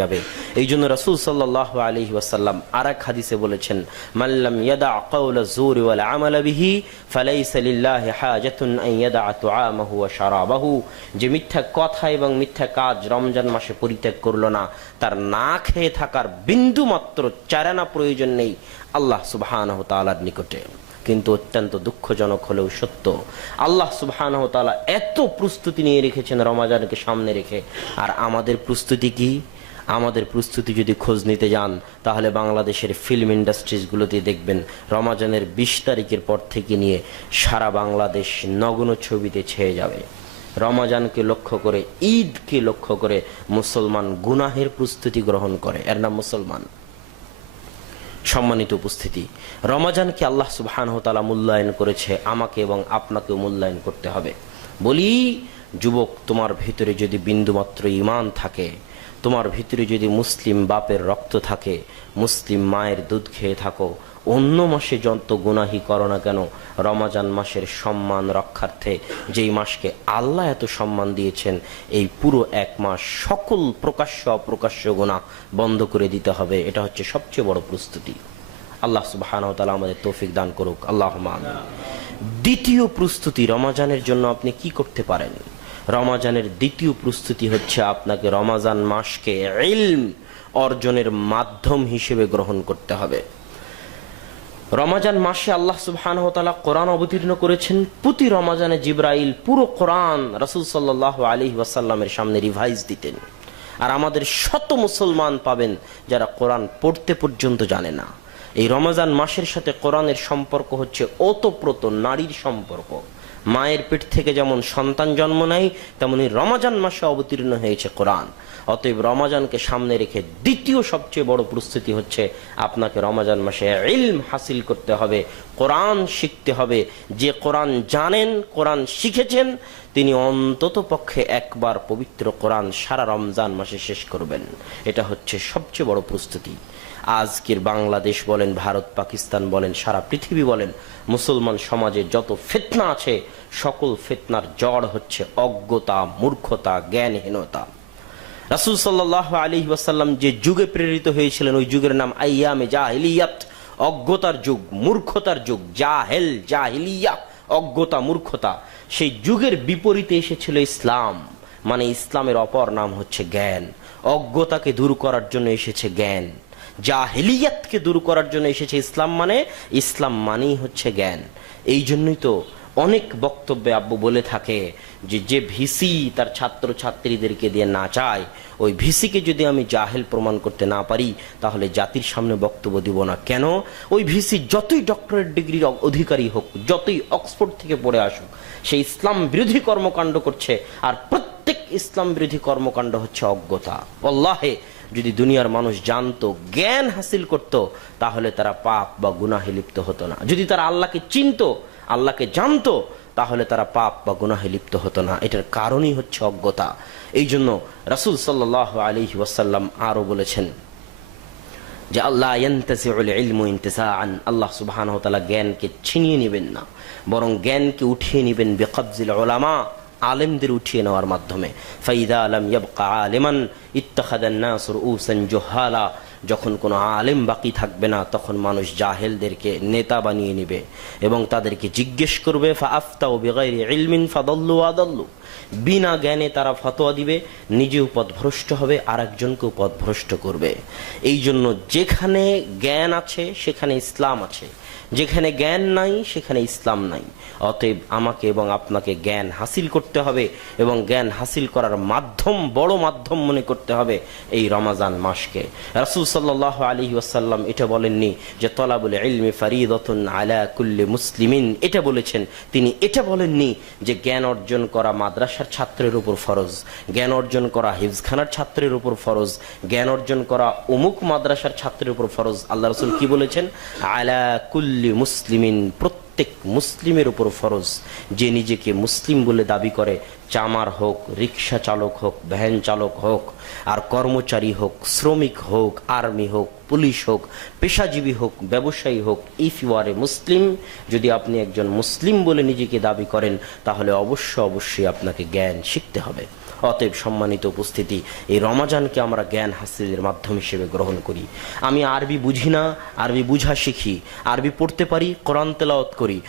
যাবে। এই জন্য রসুল সাল্লাহ ওয়াসাল্লাম আর এক হাদিসে বলেছেন মাল্লাম ইয়াদা কওলা জুরি ওয়াল আমালা বিহি, ফালাইসা লিল্লাহি হাজাতুন ইয়াদা যে মিথ্যা কথা এবং মিথ্যা কাজ রমজান মাসে পরিত্যাগ করল না, তার না খেয়ে থাকার বিন্দু মাত্র চারানা প্রয়োজন নেই আল্লাহ সুবহানাহু তাআলার নিকটে। কিন্তু অত্যন্ত দুঃখজনক হলেও সত্য, আল্লাহ সুবহানাহু তাআলা এত প্রস্তুতি নিয়ে রেখেছেন রমাজানকে সামনে রেখে। আর আমাদের প্রস্তুতি কি? আমাদের প্রস্তুতি যদি খোঁজ নিতে যান, তাহলে বাংলাদেশের ফিল্ম ইন্ডাস্ট্রিজগুলোতে দেখবেন, রমাজানের বিশ তারিখের পর থেকে নিয়ে সারা বাংলাদেশ নগ্ন ছবিতে ছেয়ে যাবে। রমাজানকে লক্ষ্য করে, ঈদকে লক্ষ্য করে মুসলমান গুনাহের প্রস্তুতি গ্রহণ করে। এর নাম মুসলমান। সম্মানিত উপস্থিতি, রমাজানকে আল্লাহ সুবহান তালা মূল্যায়ন করেছে, আমাকে এবং আপনাকেও মূল্যায়ন করতে হবে। বলি, যুবক, তোমার ভিতরে যদি বিন্দুমাত্র ইমান থাকে তোমার ভিতরে যদি মুসলিম বাপের রক্ত থাকে, মুসলিম মায়ের দুধ খেয়ে থাকো, অন্য মাসে যত গুনাহি করো না কেন, রমাজান মাসের সম্মান রক্ষার্থে যেই মাসকে আল্লাহ এত সম্মান দিয়েছেন, এই পুরো এক মাস সকল প্রকাশ্য অপ্রকাশ্য গুণা বন্ধ করে দিতে হবে। এটা হচ্ছে সবচেয়ে বড় প্রস্তুতি। আল্লাহ সুবাহ আমাদের তৌফিক দান করুক। আল্লাহ দ্বিতীয় প্রস্তুতি রমাজানের জন্য আপনি কি করতে পারেন? রমাজানের দ্বিতীয় প্রস্তুতি হচ্ছে আপনাকে রমাজান মাসকে ইলম অর্জনের মাধ্যম হিসেবে গ্রহণ করতে হবে। রমাজান মাসে আল্লাহ সুবহান কোরআন অবতীর্ণ করেছেন। প্রতি রমাজানে জিব্রাইল পুরো কোরআন রসুল সাল্লাহ আলী ওয়াসাল্লামের সামনে রিভাইজ দিতেন। আর আমাদের শত মুসলমান পাবেন যারা কোরআন পড়তে পর্যন্ত জানে না। এই রমাজান মাসের সাথে কোরআনের সম্পর্ক হচ্ছে ওতপ্রোত নারীর সম্পর্ক। মায়ের পেট থেকে যেমন সন্তান জন্ম নেয়, তেমনি রমাজান মাসে অবতীর্ণ হয়েছে কোরআন। অতএব রমাজানকে সামনে রেখে দ্বিতীয় সবচেয়ে বড় প্রস্তুতি হচ্ছে, আপনাকে রমাজান মাসে ইলম হাসিল করতে হবে, কোরআন শিখতে হবে। যে কোরআন জানেন, কোরআন শিখেছেন তিনি অন্তত পক্ষে একবার পবিত্র কোরআন সারা রমজান মাসে শেষ করবেন। এটা হচ্ছে সবচেয়ে বড় প্রস্তুতি। আজকের বাংলাদেশ বলেন, ভারত, পাকিস্তান বলেন, সারা পৃথিবী বলেন, মুসলমান সমাজে যত ফেতনা আছে, সকল ফেতনার জড় হচ্ছে অজ্ঞতা, মূর্খতা, জ্ঞানহীনতা। রাসুল সাল্লাহ আলী ওয়াসাল্লাম যে যুগে প্রেরিত হয়েছিলেন, ওই যুগের নাম আইয়ামে জাহিলিয়াত। অজ্ঞতার যুগ, মূর্খতার যুগ, জাহেল, জাহিলিয়া। অজ্ঞতা, মূর্খতা, সেই যুগের বিপরীতে এসেছিল ইসলাম। মানে ইসলামের অপর নাম হচ্ছে জ্ঞান। অজ্ঞতাকে দূর করার জন্য এসেছে জ্ঞান। জাহিলিয়াতকে দূর করার জন্য এসেছে ইসলাম মানে ইসলাম মানেই হচ্ছে জ্ঞান। এই জন্যই তো অনেক বক্তব্যে আব্বু বলে থাকে যে যে ভিসি তার ছাত্র ছাত্রীদেরকে দিয়ে না চায়, ওই ভিসিকে যদি আমি জাহেল প্রমাণ করতে না পারি, তাহলে জাতির সামনে বক্তব্য দিব না। কেন? ওই ভিসি যতই ডক্টরেট ডিগ্রির অধিকারী হোক, যতই অক্সফোর্ড থেকে পড়ে আসুক, সে ইসলাম বিরোধী কর্মকাণ্ড করছে, আর প্রত্যেক ইসলাম বিরোধী কর্মকাণ্ড হচ্ছে অজ্ঞতা। অল্লাহে, যদি দুনিয়ার মানুষ জানতো, জ্ঞান হাসিল করত, তাহলে তারা পাপ বা গুনাহে লিপ্ত হতো না। যদি তারা আল্লাহকে চিনত আল্লাহকে জানতো, তাহলে তারা পাপ বা গুনাহে লিপ্ত হতো না। এটার কারণই হচ্ছে অজ্ঞতা। এই জন্য রাসুল সাল্লাহ আলী ওয়াসাল্লাম আরও বলেছেন যে আল্লাহ আল্লাহ সুবাহ জ্ঞানকে ছিনিয়ে নেবেন না, বরং জ্ঞানকে উঠিয়ে নেবেন বেকবজিল ওলামা আলেমদের উঠিয়ে নেওয়ার মাধ্যমে। ফাইদা আলম ইয়াবকা আলেমান ইত্তাখাদান্নাসুর উসান জোহালা। যখন কোনো আলেম বাকি থাকবে না, তখন মানুষ জাহেলদেরকে নেতা বানিয়ে নেবে এবং তাদেরকে জিজ্ঞেস করবে ফা আফতা ও বেগাইরি ইলমিন ফাদল্লু আদল্লু। বিনা জ্ঞানে তারা ফতোয়া দিবে, নিজেও পথভ্রষ্ট হবে আর একজনকেও পথভ্রষ্ট করবে। এই জন্য যেখানে জ্ঞান আছে, সেখানে ইসলাম আছে। যেখানে জ্ঞান নাই, সেখানে ইসলাম নাই। অতএব আমাকে এবং আপনাকে জ্ঞান হাসিল করতে হবে এবং জ্ঞান হাসিল করার মাধ্যম, বড় মাধ্যম মনে করতে হবে এই রমাজান মাসকে। রাসুল সাল্লাহ আলী ওয়াসাল্লাম এটা বলেননি যে, তলাবুল ইলমি ফারিদতুন আলা কুল্লি মুসলিমিন। এটা বলেছেন। তিনি এটা বলেননি যে, জ্ঞান অর্জন করা মাদ্রাসার ছাত্রের উপর ফরজ, জ্ঞান অর্জন করা হিফজখানার ছাত্রের উপর ফরজ, জ্ঞান অর্জন করা অমুক মাদ্রাসার ছাত্রের উপর ফরজ। আল্লাহ রসুল কি বলেছেন? আলা কুল্লি মুসলিমিন, প্রত্যেক মুসলিমের উপর ফরজ। যে নিজেকে মুসলিম বলে দাবি করে, চামার হোক, রিক্সা চালক হোক, ভ্যান চালক হোক, আর কর্মচারী হোক, শ্রমিক হোক, আর্মি হোক, পুলিশ হোক, পেশাজীবী হোক, ব্যবসায়ী হোক ইফ ইউ আর এ মুসলিম যদি আপনি একজন মুসলিম বলে নিজেকে দাবি করেন, তাহলে অবশ্য অবশ্যই আপনাকে জ্ঞান শিখতে হবে। অতএব সম্মানিত উপস্থিতি, এই রমাজানকে আমরা জ্ঞান হাসিলের মাধ্যম হিসেবে গ্রহণ করি। আমি আরবি বুঝি না, আরবি বুঝা শিখি, আরবি পড়তে পারি, কোরআন তেলাওয়াত করি।